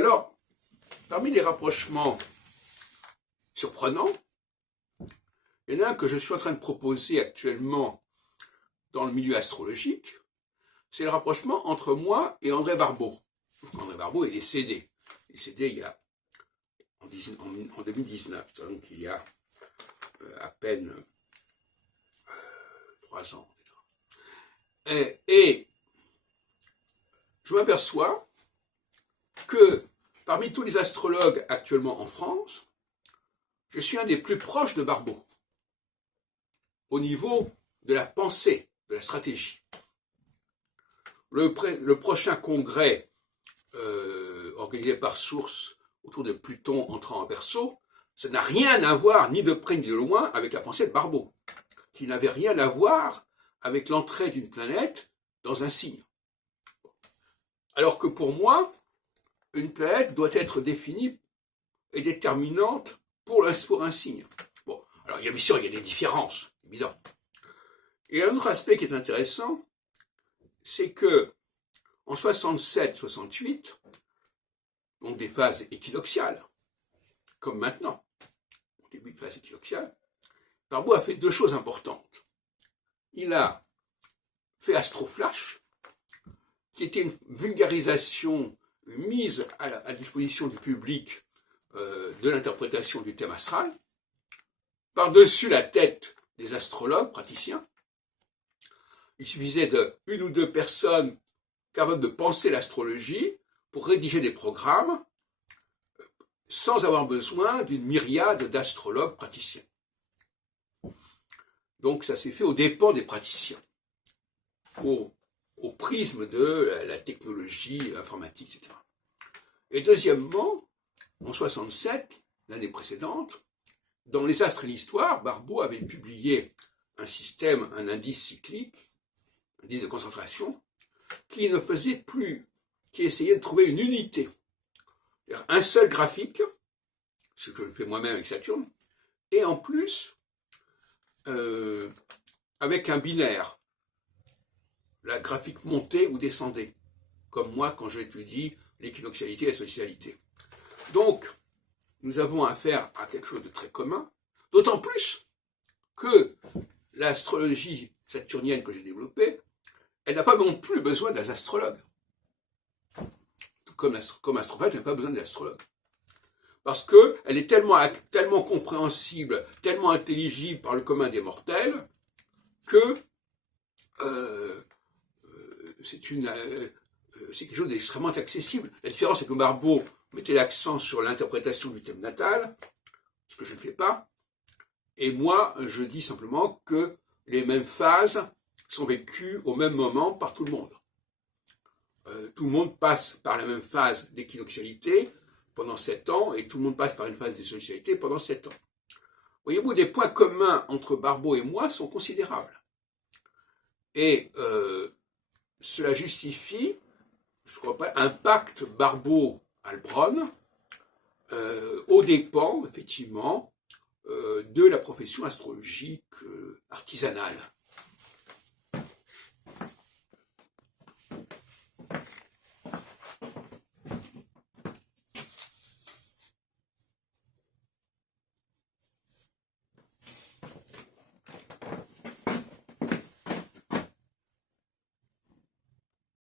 Alors, parmi les rapprochements surprenants, il y en a un que je suis en train de proposer actuellement dans le milieu astrologique, c'est le rapprochement entre moi et André Barbeau. André Barbeau est décédé. Il y a en 2019, donc il y a à peine 3 ans. Et je m'aperçois que parmi tous les astrologues actuellement en France, je suis un des plus proches de Barbeau au niveau de la pensée, de la stratégie. Le prochain congrès organisé par Source autour de Pluton entrant en Verseau, ça n'a rien à voir, ni de près ni de loin, avec la pensée de Barbeau, qui n'avait rien à voir avec l'entrée d'une planète dans un signe. Alors que pour moi, une planète doit être définie et déterminante pour un signe. Bon, alors bien sûr, il y a des différences, évidemment. Et un autre aspect qui est intéressant, c'est que en 67-68, donc des phases équinoxiales, comme maintenant, au début de phase équinoxiale, Barbeau a fait 2 choses importantes. Il a fait Astroflash, qui était une vulgarisation, une mise à disposition du public de l'interprétation du thème astral, par-dessus la tête des astrologues praticiens. Il suffisait d'1 ou 2 personnes capables de penser l'astrologie pour rédiger des programmes sans avoir besoin d'une myriade d'astrologues praticiens. Donc ça s'est fait aux dépens des praticiens, au prisme de la technologie informatique, etc. Et deuxièmement, en 67, l'année précédente, dans Les Astres et l'Histoire, Barbeau avait publié un indice cyclique, un indice de concentration, qui ne faisait plus, qui essayait de trouver une unité. C'est-à-dire un seul graphique, ce que je fais moi-même avec Saturne, et en plus, avec un binaire, la graphique montée ou descendait, comme moi quand j'étudie l'équinoxialité et la solstitialité. Donc, nous avons affaire à quelque chose de très commun, d'autant plus que l'astrologie saturnienne que j'ai développée, elle n'a pas non plus besoin d'un astrologue. Comme Astrophage n'a pas besoin d'astrologue. Parce qu'elle est tellement compréhensible, tellement intelligible par le commun des mortels, que c'est quelque chose d'extrêmement accessible. La différence, c'est que Barbeau mettait l'accent sur l'interprétation du thème natal, ce que je ne fais pas, et moi, je dis simplement que les mêmes phases sont vécues au même moment par tout le monde. Tout le monde passe par la même phase d'équinoxialité pendant 7 ans, et tout le monde passe par une phase de solstitialité pendant 7 ans. Voyez-vous, les points communs entre Barbeau et moi sont considérables. Et cela justifie, je crois pas, un pacte Barbeau-Heilbronn aux dépens, effectivement, de la profession astrologique artisanale.